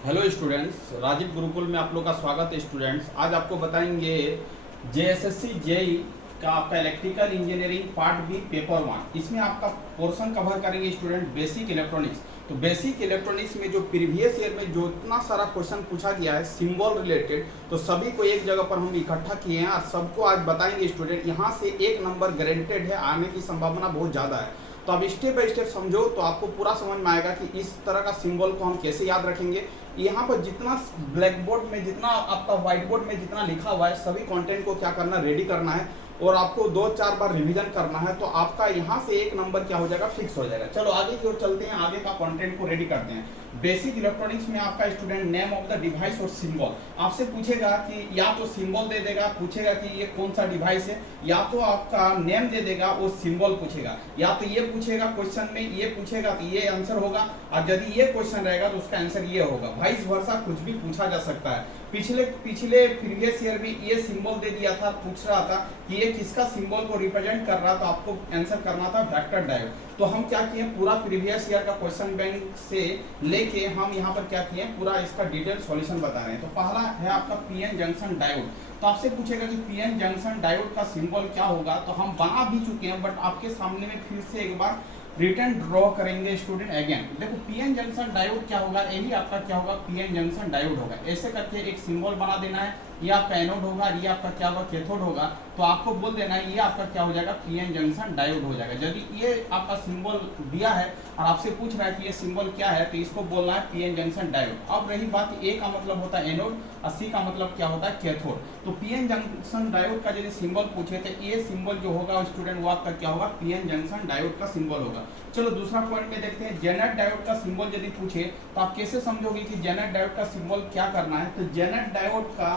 Hello students, Rajiv Gurukul में आप लोग का स्वागत है। स्टूडेंट्स, आज आपको बताएंगे जेएसएससी जेई का आपका electrical engineering part B paper 1। इसमें आपका पोर्शन कवर करेंगे स्टूडेंट बेसिक इलेक्ट्रॉनिक्स। तो बेसिक इलेक्ट्रॉनिक्स में जो प्रीवियस ईयर में जो इतना सारा क्वेश्चन पूछा गया है सिंबल रिलेटेड, तो सभी को एक जगह पर हम इकट्ठा किए हैं और सबको आज बताएंगे स्टूडेंट। यहाँ से एक नंबर गारंटेड है, आने की संभावना बहुत ज़्यादा है। तो आप स्टेप बाय स्टेप समझो तो आपको पूरा समझ में आएगा कि इस तरह का सिंबल को हम कैसे याद रखेंगे। यहाँ पर जितना ब्लैक बोर्ड में, जितना आपका व्हाइट बोर्ड में जितना लिखा हुआ है, सभी कंटेंट को क्या करना, रेडी करना है और आपको 2-4 बार रिवीजन करना है। तो आपका यहाँ से एक नंबर क्या हो जाएगा, फिक्स हो जाएगा। चलो आगे की ओर चलते हैं, आगे का कंटेंट को रेडी करते हैं। बेसिक इलेक्ट्रॉनिक्स में आपका student name of the device और सिंबल आपसे पूछेगा कि या तो सिंबल दे देगा, पूछेगा कि ये कौन सा डिवाइस है, या तो आपका नेम दे देगा और सिंबल पूछेगा, या तो ये पूछेगा क्वेश्चन में, ये पूछेगा तो ये आंसर होगा, और यदि ये क्वेश्चन रहेगा तो उसका आंसर ये होगा। वाइस वर्सा कुछ भी पूछा जा सकता है। पिछले प्रीवियस ईयर में ये सिंबल दे दिया था, पूछ रहा था कि ये किसका सिंबल को रिप्रेजेंट कर रहा था, आपको आंसर करना था वेक्टर डायोड। तो हम क्या किए, पूरा प्रीवियस ईयर का क्वेश्चन बैंक से लेके हम यहाँ पर क्या किए, पूरा इसका डिटेल सॉल्यूशन बता रहे हैं। तो पहला है आपका पीएन जंक्शन डायोड। तो आपसे पूछेगा कि पीएन जंक्शन डायोड का सिंबल क्या होगा। तो हम बना भी चुके हैं, बट आपके सामने में फिर से एक बार रिटर्न ड्रॉ करेंगे स्टूडेंट अगेन। देखो पीएन जंक्शन डायोड क्या होगा, यही आपका क्या होगा, पीएन जंक्शन डायोड होगा। ऐसे करके एक सिंबल बना देना है, ये आपका एनोड होगा, ये आपका क्या होगा, कैथोड होगा। तो आपको बोल देना है ये आपका क्या हो जाएगा, पीएन जंक्शन डायोड हो जाएगा। यदि ये आपका सिंबल दिया है और आपसे पूछ रहा है कि ये सिंबल क्या है, तो इसको बोलना है पीएन जंक्शन डायोड। अब रही बात, ए का मतलब होता है एनोड और सी का मतलब क्या होता है, कैथोड। तो पीएन जंक्शन डायोड का यदि सिंबल पूछे तो ये सिंबल जो होगा स्टूडेंट वो आपका क्या होगा, पीएन जंक्शन डायोड का सिंबल होगा। चलो दूसरा पॉइंट में देखते हैं, जेनेट डायोड का सिंबल यदि पूछे तो आप कैसे समझोगे कि जेनेट डायोड का सिंबल क्या करना है। तो जेनेट डायोड का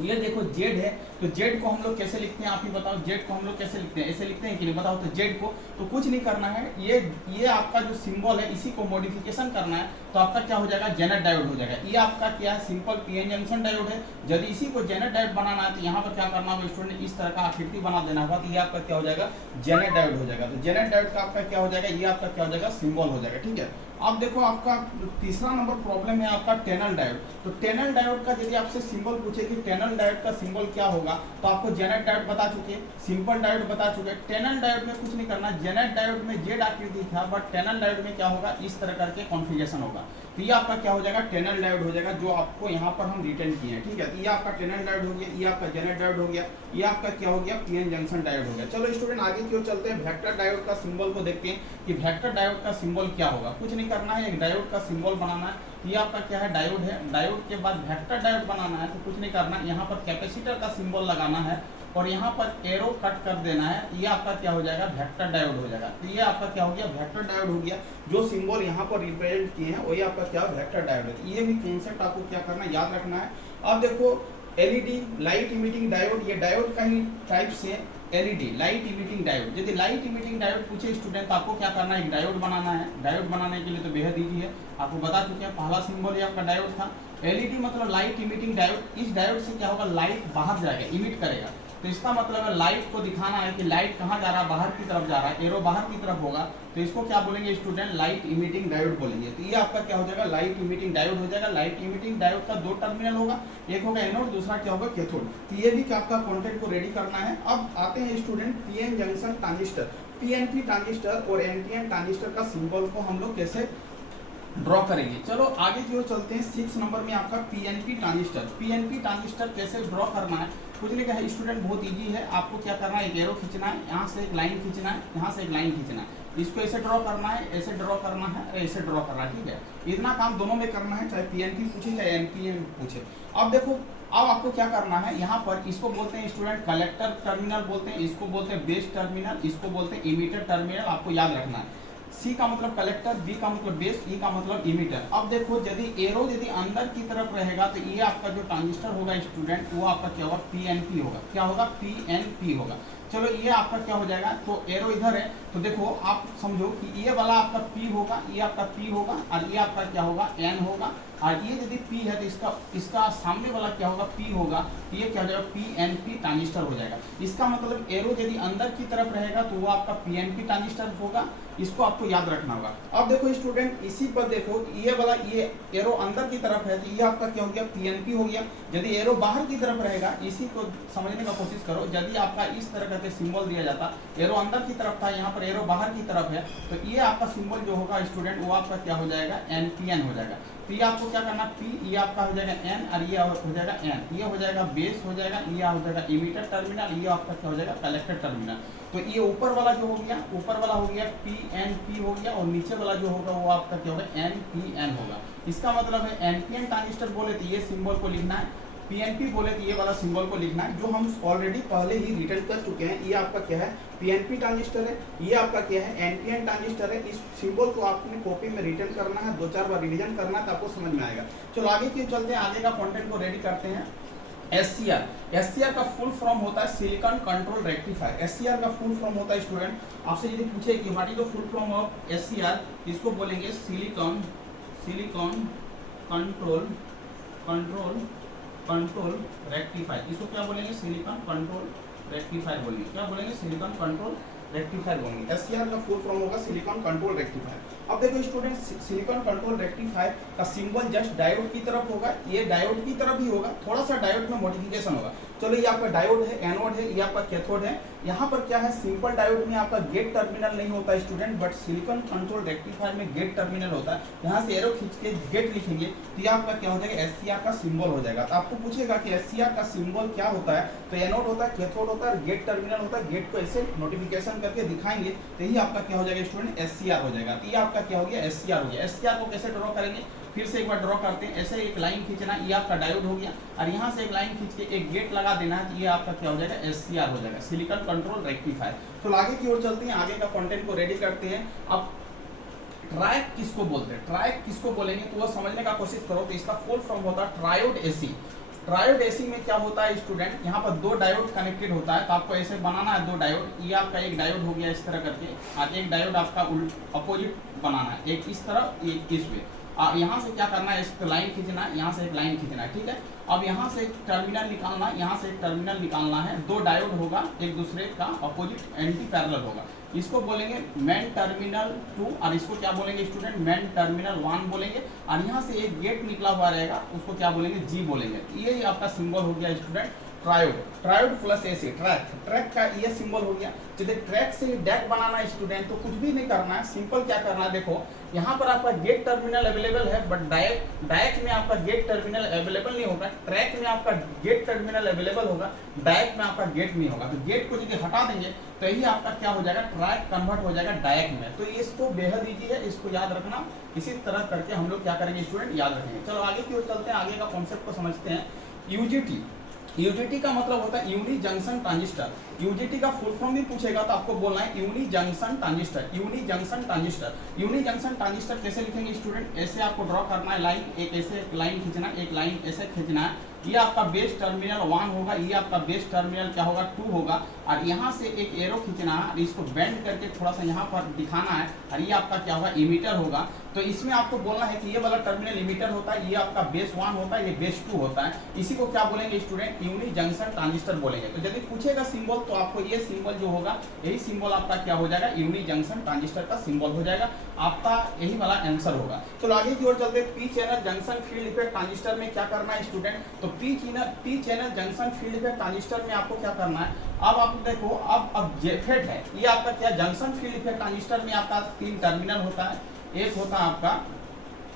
ये देखो जेड है, तो जेड को हम लोग कैसे लिखते हैं, आप ही बताओ, जेड को हम लोग कैसे लिखते हैं, ऐसे लिखते हैं कि नहीं, बताओ। तो जेड को तो कुछ नहीं करना है, ये आपका जो सिंबल है इसी को मॉडिफिकेशन करना है। तो आपका क्या हो जाएगा, जेनेट डायोड हो जाएगा। ये आपका क्या है, सिंपल पीएन जंक्शन डायोड है। यदि इसी को जेनेट डायोड बनाना है तो यहाँ पर क्या करना होगा स्टूडेंट, इस तरह का आकृति बना देना होगा। तो ये आपका क्या हो जाएगा, जेनेट डायोड हो जाएगा। तो जेनेट डायोड का आपका क्या हो जाएगा, ये आपका क्या हो जाएगा, सिंबल हो जाएगा। ठीक है। अब देखो आपका तीसरा नंबर प्रॉब्लम है आपका टेनल डायोड। तो टेनल डायोड का यदि आपसे सिंबल पूछे कि टेनल डायोड का सिंबल क्या होगा, तो आपको जेनेट डायोड बता चुके, सिंपल डायोड बता चुके। टेनल डायोड में कुछ नहीं करना, जेनेट डायोड में जेड आकृति था, बट टेनल डायोड में क्या होगा, इस तरह करके कॉन्फ़िगरेशन होगा। तो ये आपका क्या हो जाएगा, टेनल डायोड हो जाएगा, जो आपको यहाँ पर हम रिटर्न किए हैं। ठीक है। तो ये आपका टेनल डायोड हो गया, ये आपका जेनेट डायोड हो गया, ये आपका क्या हो गया, पीएन जंक्शन डायोड हो गया। चलो स्टूडेंट आगे क्यों चलते हैं, वेक्टर डायोड का सिंबल को देखते हैं कि वेक्टर डायोड का सिंबल क्या होगा। कुछ नहीं करना है, एक डायोड का सिंबल बनाना है। ये आपका क्या है, डायोड है। डायोड के बाद वेक्टर डायोड बनाना है, तो कुछ नहीं करना, यहाँ पर कैपेसिटर का सिंबल लगाना है और यहाँ पर एरो कट कर देना है। ये आपका क्या हो जाएगा, वेक्टर डायोड हो जाएगा। तो ये आपका क्या हो गया, वेक्टर डायोड हो गया। जो सिंबल यहाँ पर रिप्रेजेंट किए हैं वही आपका क्या, वेक्टर डायोड है। ये भी कॉन्सेप्ट आपको क्या करना है, याद रखना है। अब देखो एलईडी, लाइट इमिटिंग डायोड, ये डायोड का ही टाइप से एलईडी, लाइट इमिटिंग डायोड। यदि लाइट इमिटिंग डायोड पूछे स्टूडेंट तो आपको क्या करना है, एक डायोड बनाना है। डायोड बनाने के लिए तो बेहद ईजी है, आपको बता चुके हैं, पहला सिंबल ये आपका डायोड था। एलईडी मतलब लाइट इमिटिंग डायोड। इस डायोड से क्या होगा, लाइट बाहर जाएगा, इमिट करेगा। तो इसका मतलब है लाइट को दिखाना है कि लाइट कहाँ जा रहा है, बाहर की तरफ जा रहा है, एरो बाहर की तरफ होगा। तो इसको क्या बोलेंगे स्टूडेंट, लाइट इमिटिंग डायोड बोलेंगे। तो ये आपका क्या हो जाएगा, लाइट इमिटिंग डायोड हो जाएगा। लाइट इमिटिंग डायोड का 2 टर्मिनल होगा, एक होगा एनोड, दूसरा क्या होगा, कैथोड। तो ये भी आपका कंटेंट को रेडी करना है। अब आते हैं student PN junction transistor, PNP transistor और एनपीएन ट्रांजिस्टर का सिंबल को हम लोग कैसे ड्रॉ करेंगे। चलो आगे की ओर चलते हैं। 6 नंबर में आपका पीएनपी ट्रांजिस्टर। पीएनपी ट्रांजिस्टर कैसे ड्रॉ करना है, कुछ नहीं कहा स्टूडेंट, बहुत इजी है। आपको क्या करना है, एक एरो खींचना है, यहाँ से एक लाइन खींचना है, यहाँ से एक लाइन खींचना है, इसको ऐसे ड्रॉ करना है, ऐसे ड्रॉ करना है, ऐसे ड्रॉ करना है। ठीक है। इतना काम दोनों में करना है, चाहे पीएनपी पूछे चाहे एनपीएन पूछे। अब देखो, अब आपको क्या करना है, यहाँ पर इसको बोलते हैं स्टूडेंट कलेक्टर टर्मिनल बोलते हैं, इसको बोलते हैं बेस टर्मिनल, इसको बोलते हैं इमीटर टर्मिनल। आपको याद रखना है, सी का मतलब कलेक्टर, बी का मतलब बेस, ई का मतलब इमीटर। अब देखो यदि एरो यदि अंदर की तरफ रहेगा तो ये आपका जो ट्रांजिस्टर होगा स्टूडेंट वो आपका क्या होगा, पीएनपी होगा। क्या होगा, पीएनपी होगा। चलो ये आपका क्या हो जाएगा, तो एरो इधर है, तो देखो आप समझो कि ये वाला आपका P होगा, ये आपका P होगा और ये आपका क्या होगा, N होगा। और ये यदि P है तो इसका सामने वाला क्या होगा, P होगा। तो ये क्या हो जाएगा, PNP ट्रांजिस्टर हो जाएगा। इसका मतलब एरो यदि अंदर की तरफ रहेगा तो वो आपका PNP ट्रांजिस्टर होगा इसको आपको याद रखना होगा। अब देखो स्टूडेंट, इसी पर देखो ये वाला ये एरो अंदर की तरफ है, तो ये आपका क्या हो गया, पीएनपी हो गया। यदि एरो बाहर की तरफ रहेगा, इसी को समझने का कोशिश करो, यदि आपका इस तरह का सिंबल दिया जाता, एरो अंदर की तरफ था, यहाँ पर एरो बाहर की तरफ है, तो ये आपका सिंबल जो होगा स्टूडेंट वो आपका क्या हो जाएगा, एनपीएन हो जाएगा। पी आपको क्या करना, पी ये आपका हो जाएगा एन, और ये हो जाएगा एन, ये हो जाएगा बेस हो जाएगा, ये हो जाएगा इमीटर टर्मिनल, ये आपका क्या हो जाएगा, कलेक्टर टर्मिनल। तो ये ऊपर वाला जो हो गया, ऊपर वाला हो गया पी एन पी हो गया, और नीचे वाला जो होगा वो आपका क्या होगा, एन पी एन होगा। इसका मतलब है एनपीएन ट्रांजिस्टर बोले तो ये सिंबल को लिखना है, पीएनपी बोले तो ये वाला सिंबल को लिखना है, जो हम ऑलरेडी पहले ही रिटर्न कर चुके हैं। ये आपका क्या है, पीएनपी ट्रांजिस्टर है, ये आपका क्या है, एनपीएन ट्रांजिस्टर है। इस सिंबल को आपने कॉपी में रिटर्न करना है, 2-4 बार रिवीजन करना है, तो आपको समझ में आएगा। चलो आगे क्यों चलते हैं, आगे का कंटेंट को रेडी करते हैं। एससीआर, एससीआर का फुल फॉर्म होता है सिलिकॉन कंट्रोल रेक्टिफायर। एससीआर का फुल फॉर्म होता है स्टूडेंट, आपसे यदि पूछे कि what is the full form of SCR, इसको बोलेंगे सिलिकॉन कंट्रोल रेक्टिफायर। इसको क्या बोलेंगे, सिलिकॉन कंट्रोल रेक्टिफायर बोलेंगे। क्या बोलेंगे, सिलिकॉन कंट्रोल रेक्टिफायर बोलेंगे। एससीआर का फुल फॉर्म होगा सिलिकॉन कंट्रोल रेक्टिफायर। अब देखो स्टूडेंट, सिलिकॉन कंट्रोल रेक्टिफायर का सिंबल जस्ट डायोड की तरफ होगा, ये डायोड की तरफ ही होगा, थोड़ा सा डायोड में मॉडिफिकेशन होगा। चलो ये आपका डायोड है, एनोड है, ये आपका कैथोड है। यहाँ पर क्या है, सिंपल डायोड में आपका गेट टर्मिनल नहीं होता student, but silicon control rectifier में गेट टर्मिनल होता है। यहाँ से एरो खींच के गेट लिखेंगे तो ये आपका क्या हो जाएगा, एससीआर का सिंबल हो जाएगा। तो आपको पूछेगा कि एससीआर का सिंबल क्या होता है, तो एनोड होता है, कैथोड होता है, गेट टर्मिनल होता है। गेट को ऐसे नोटिफिकेशन करके दिखाएंगे तो यही आपका क्या हो जाएगा स्टूडेंट, एससीआर हो जाएगा। तो ये आपका क्या हो गया, एससीआर हो गया। एससीआर को कैसे ड्रॉ करेंगे, फिर से एक बार ड्रॉ करते हैं। ऐसे एक लाइन खींचना, ये आपका डायोड हो गया, और यहाँ से एक लाइन खींच के एक गेट लगा देना है, तो ये आपका क्या हो जाएगा, एससीआर हो जाएगा, सिलिकॉन कंट्रोल रेक्टिफायर। तो आगे की ओर चलते हैं, आगे का कंटेंट को रेडी करते हैं। अब ट्रायक किसको बोलते हैं, ट्रायक किसको बोलेंगे तो वो समझने का कोशिश करो। तो इसका फुल फॉर्म होता है ट्रायोड एसी। ट्रायोड एसी में क्या होता है स्टूडेंट, यहाँ पर 2 डायोड कनेक्टेड होता है, तो आपको ऐसे बनाना है 2 डायोड। ये आपका एक डायोड हो गया इस तरह करके, और एक डायोड आपका अपोजिट बनाना है, एक इस तरह एक इस वे। अब यहाँ से क्या करना है, इस लाइन खींचना है, यहाँ से एक लाइन खींचना है, ठीक है। अब यहाँ से एक टर्मिनल निकालना है, यहाँ से एक टर्मिनल निकालना है। 2 डायोड होगा, एक दूसरे का अपोजिट एंटी पैरेलल होगा। इसको बोलेंगे मेन टर्मिनल 2, और इसको क्या बोलेंगे स्टूडेंट, मेन टर्मिनल 1 बोलेंगे। और यहाँ से एक गेट निकला हुआ रहेगा, उसको क्या बोलेंगे, जी बोलेंगे। ये आपका सिंबल हो गया student triode. Triode plus AC, track का ये सिंबल हो गया। यदि ट्रैक से डेक बनाना है स्टूडेंट तो कुछ भी नहीं करना है, सिंपल क्या करना है, देखो यहाँ पर आपका गेट टर्मिनल अवेलेबल है, बट डायरेक्ट में आपका गेट टर्मिनल अवेलेबल नहीं होगा। ट्रैक में आपका गेट टर्मिनल अवेलेबल होगा, डायरेक्ट में आपका गेट नहीं होगा। तो गेट को यदि हटा देंगे तो यही आपका क्या हो जाएगा, ट्रैक कन्वर्ट हो जाएगा डायरेक्ट में। तो इसको बेहद ईजी है, इसको याद रखना। इसी तरह करके हम लोग क्या करेंगे स्टूडेंट, याद रखेंगे। चलो आगे की ओर चलते हैं, आगे का कॉन्सेप्ट को समझते हैं। यूजीटी, यूजीटी का मतलब होता है यूनि जंक्शन ट्रांजिस्टर। यूजीटी का फुल फॉर्म भी पूछेगा तो आपको बोलना है uni junction transistor. Uni junction transistor, uni junction transistor कैसे लिखेंगे स्टूडेंट, ऐसे आपको ड्रॉ करना है लाइन, एक ऐसे एक लाइन खींचना, एक लाइन ऐसे खींचना है। ये आपका बेस टर्मिनल 1 होगा, ये आपका बेस टर्मिनल क्या होगा, 2 होगा। और यहाँ से एक एरो खींचना है, इसको बेंड करके थोड़ा सा यहाँ पर दिखाना है, और ये आपका क्या होगा, इमीटर होगा। तो इसमें आपको बोलना है कि ये वाला टर्मिनल इमीटर होता है, ये आपका बेस 1 होता है, ये बेस 2 होता है। इसी को क्या बोलेंगे स्टूडेंट, यूनि जंक्शन ट्रांजिस्टर बोलेंगे। तो यदि पूछेगा सिंबल तो आपको ये सिंबल जो होगा, यही सिंबल आपका क्या हो जाएगा, यूनि जंक्शन ट्रांजिस्टर का सिंबल हो जाएगा। आपका यही वाला आंसर होगा। तो आगे की ओर चलते हैं। P channel junction field effect transistor में क्या करना है स्टूडेंट, तो P channel junction field effect transistor में आपको क्या करना है, अब आप देखो, अब जेफेट है, ये आपका क्या, जंक्शन फील्ड इफेक्ट ट्रांजिस्टर में आपका 3 टर्मिनल होता है। एक होता है आपका,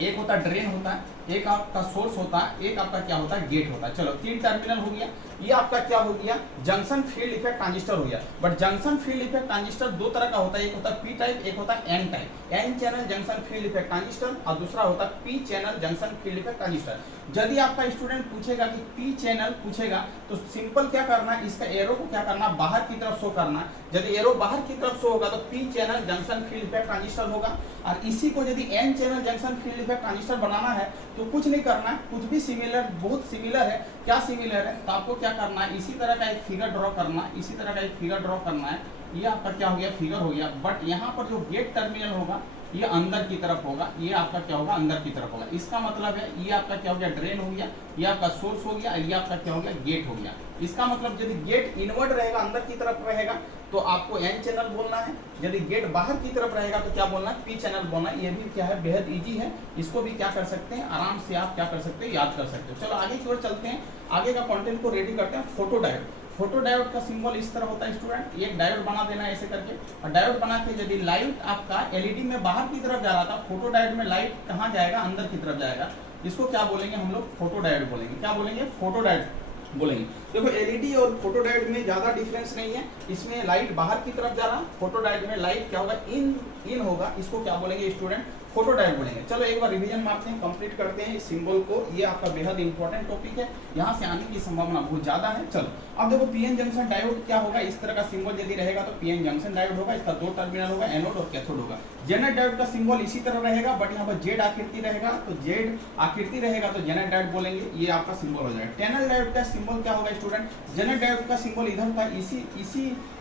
एक होता है ड्रेन होता है, एक आपका सोर्स होता है, एक आपका क्या होता है, गेट होता है। चलो 3 टर्मिनल हो गया, ये आपका क्या हो गया, जंक्शन फील्ड इफेक्ट ट्रांजिस्टर हो गया। But junction field effect transistor 2 तरह का होता है, एक होता है पी टाइप, एक होता है N type. N channel junction field effect transistor, और दूसरा होता है P channel junction field effect transistor. यदि आपका स्टूडेंट पूछेगा कि पी चैनल पूछेगा तो सिंपल क्या करना है, इसका एरो को क्या करना, बाहर की तरफ शो करना है। यदि एरो बाहर की तरफ शो होगा तो P channel junction field effect transistor होगा। और इसी को यदि N channel junction field effect transistor बनाना है तो कुछ नहीं करना है, कुछ भी सिमिलर, बहुत सिमिलर है। क्या सिमिलर है, तो आपको क्या करना है, इसी तरह का एक फिगर ड्रॉ करना है, इसी तरह का एक फिगर ड्रॉ करना है। ये आपका क्या हो गया, फिगर हो गया। बट यहाँ पर जो गेट टर्मिनल होगा ये अंदर की तरफ होगा, ये आपका क्या होगा अंदर की तरफ होगा। इसका मतलब है ये आपका क्या हो गया ड्रेन हो गया, ये आपका सोर्स हो गया, ये आपका क्या हो गया गेट हो गया। इसका मतलब यदि गेट इनवर्ट रहेगा अंदर की तरफ रहेगा तो आपको एन चैनल बोलना है, यदि गेट बाहर की तरफ रहेगा तो क्या बोलना है पी चैनल बोलना है। ये भी क्या है बेहद इजी है, इसको भी क्या कर सकते हैं आराम से आप क्या कर सकते हैं याद कर सकते हो। चलो आगे की ओर चलते हैं, आगे का कंटेंट को रेडी करते हैं। फोटो डायोड, फोटो डायोड का सिंबल इस तरह होता है स्टूडेंट, एक डायोड बना देना है ऐसे करके, और डायोड बना के यदि लाइट आपका एलईडी में बाहर की तरफ जा रहा था, फोटो डायोड में लाइट कहाँ जाएगा अंदर की तरफ जाएगा, इसको क्या बोलेंगे हम लोग फोटो डायोड बोलेंगे। क्या बोलेंगे फोटो डायोड बोलेंगे। देखो एलईडी और फोटो डायोड में ज्यादा डिफरेंस नहीं है, इसमें लाइट बाहर की तरफ जा रहा, फोटो डायोड में लाइट क्या होगा इन होगा, इसको क्या बोलेंगे स्टूडेंट फोटो डायोड बोलेंगे। चलो एक बार रिवीजन मारते हैं, कंप्लीट करते हैं इस सिंबल को, ये आपका बेहद इंपॉर्टेंट टॉपिक है, यहाँ से आने की संभावना बहुत ज्यादा है। चलो अब देखो पीएन जंक्शन डायोड क्या होगा, इस तरह का सिंबल यदि रहेगा तो पीएन जंक्शन डायोड होगा, इसका दो टर्मिनल होगा एनोड और कैथोड होगा। जेनर डायोड का सिंबल इसी तरह रहेगा बट यहाँ पर जेड आकृति रहेगा, तो जेड आकृति रहेगा तो जेनर डायोड बोलेंगे, ये आपका सिंबल हो जाएगा। टनल डायोड का सिंबल क्या होगा स्टूडेंट, जेनर डायोड का सिंबल इधर था,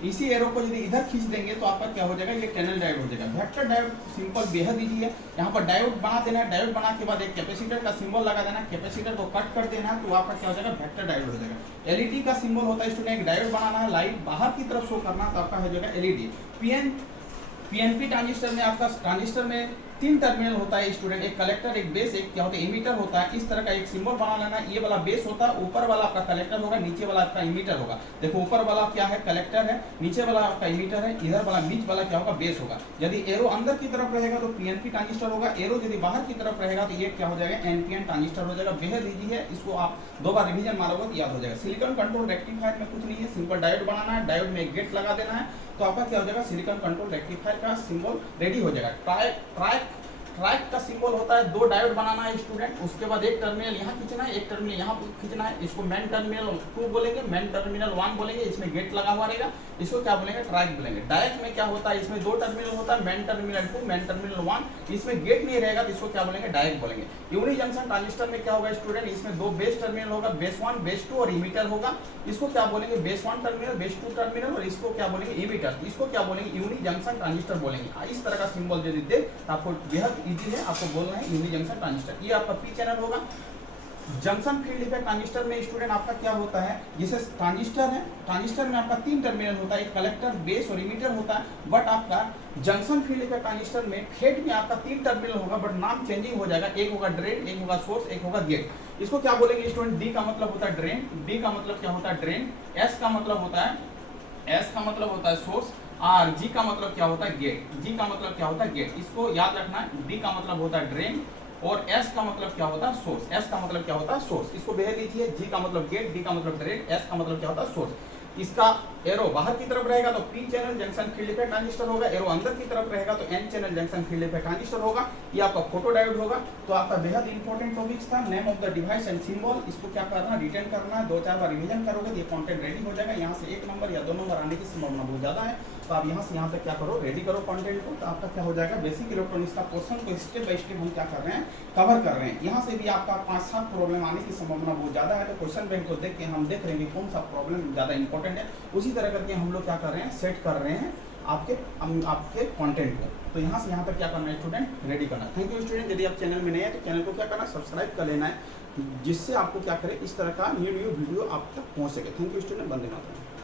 इसी एरो को यदि इधर खींच देंगे तो आपका क्या हो जाएगा ये टनल डायोड हो जाएगा। वेक्टर डायोड सिंबल बेहद इजी है, यहाँ पर डायोड बना देना है, डायोड बना के बाद एक कैपेसिटर का सिंबल लगा देना, कैपेसिटर को कट कर देना तो आपका क्या हो जाएगा वेक्टर डायोड हो जाएगा। एलईडी का सिंबल होता है स्टूडेंट, एक डायोड बनाना है, लाइट बाहर की तरफ शो करना तो आपका हो जाएगा एलईडी। पीएनपी ट्रांजिस्टर में आपका ट्रांजिस्टर में तीन टर्मिनल होता है स्टूडेंट, एक कलेक्टर एक बेस एक क्या होता है इमीटर होता है। इस तरह का एक सिंबल बना लेना, ये वाला बेस होता है, ऊपर वाला आपका कलेक्टर होगा, नीचे वाला आपका इमीटर होगा। देखो ऊपर वाला क्या है कलेक्टर है, नीचे वाला आपका इमीटर है, इधर वाला बीच वाला क्या होगा बेस होगा। यदि एरो अंदर की तरफ रहेगा तो पीएनपी ट्रांजिस्टर होगा, एरो यदि बाहर की तरफ रहेगा तो ये क्या हो जाएगा एनपीएन ट्रांजिस्टर हो जाएगा। बेहद ईजी है, इसको आप दो बार रिवीजन मारोगे तो याद हो जाएगा। सिलिकॉन कंट्रोल रेक्टिफायर में कुछ नहीं है, सिंपल डायोड बनाना है, डायोड में एक गेट लगा देना है तो आपका क्या हो जाएगा सिलिकॉन कंट्रोल रेक्टिफायर का सिंबल रेडी हो जाएगा। ट्रैक का सिंबल होता है, दो डायोड बनाना है स्टूडेंट, उसके बाद एक टर्मिनल यहाँ खींचना है एक टर्मिनल यहाँ खींचना है, इसको मेन टर्मिनल 2 बोलेंगे, मेन टर्मिनल 1 बोलेंगे, इसमें गेट लगा हुआ रहेगा, इसको क्या बोलेंगे ट्रैक बोलेंगे। डायरेक्ट में क्या होता है इसमें दो टर्मिनल होता है, मेन टर्मिनल 2 मेन टर्मिनल 1, इसमें गेट नहीं रहेगा तो इसको क्या बोलेंगे डायरेक्ट बोलेंगे। यूनि जंक्शन ट्रांजिस्टर में क्या होगा स्टूडेंट, इसमें दो बेस टर्मिनल होगा, बेस 1 बेस 2 और इमीटर होगा, इसको क्या बोलेंगे बेस 1 टर्मिनल बेस 2 टर्मिनल और इसको क्या बोलेंगे इमीटर, इसको क्या बोलेंगे यूनि जंक्शन ट्रांजिस्टर बोलेंगे। इस तरह का सिंबल यदि दे तो आपको बेहद ईजी है, आपको बोलना है यूनि जंक्शन ट्रांजिस्टर। ये आपका पी चैनल होगा। जंक्शन फील्ड इफेक्ट ट्रांजिस्टर में स्टूडेंट आपका क्या होता है, जैसे ट्रांजिस्टर है, ट्रांजिस्टर में आपका तीन टर्मिनल होता है, एक कलेक्टर बेस और इमीटर होता है, बट आपका जंक्शन फील्ड इफेक्ट ट्रांजिस्टर में फेट में आपका तीन टर्मिनल होगा बट नाम चेंजिंग हो जाएगा, एक होगा ड्रेन एक होगा सोर्स एक होगा गेट। इसको क्या बोलेंगे स्टूडेंट, डी का मतलब होता है ड्रेन, डी का मतलब क्या होता है ड्रेन, एस का मतलब होता है सोर्स और जी का मतलब क्या होता है गेट, जी का मतलब क्या होता है गेट। इसको याद रखना है, डी का मतलब होता है ड्रेन और एस का मतलब क्या होता है सोर्स, एस का मतलब क्या होता है सोर्स। इसको बेहद लीजिए, जी का मतलब गेट, डी का मतलब ड्रेन, एस का मतलब क्या होता है सोर्स। इसका एरो बाहर की तरफ रहेगा तो P channel junction field effect transistor होगा, एरो अंदर की तरफ रहेगा तो N channel junction field effect transistor होगा। ये आपका फोटो डायोड होगा। तो आपका बेहद इंपॉर्टेंट टॉपिक्स था, name of the device and symbol, इसको क्या करना है रिटर्न करना है, 2-4 बार रिवीजन करोगे तो ये कंटेंट रेडी हो जाएगा। यहाँ से 1 नंबर या 2 नंबर आने की संभावना बहुत ज्यादा है, तो आप यहाँ से यहाँ तक क्या करो रेडी करो कंटेंट को, तो आपका क्या हो जाएगा बेसिक इलेक्ट्रॉनिक्स का पोर्शन को स्टेप बाय स्टेप हम क्या कर रहे हैं कवर कर रहे हैं। यहाँ से भी आपका 5-7 प्रॉब्लम आने की संभावना बहुत ज्यादा है, तो क्वेश्चन बैंक को देख के हम देख रहे हैं कौन सा प्रॉब्लम ज्यादा इंपॉर्टेंट है, उसी तरह करके हम लोग क्या कर रहे हैं सेट कर रहे हैं आपके कंटेंट को। तो यहाँ से यहाँ तक क्या करना है स्टूडेंट रेडी करना। थैंक यू स्टूडेंट, यदि आप चैनल में नए हैं तो चैनल को क्या करना सब्सक्राइब कर लेना है, जिससे आपको क्या करे इस तरह का न्यू वीडियो आप तक पहुँच सके। Thank you student, Vande Mataram.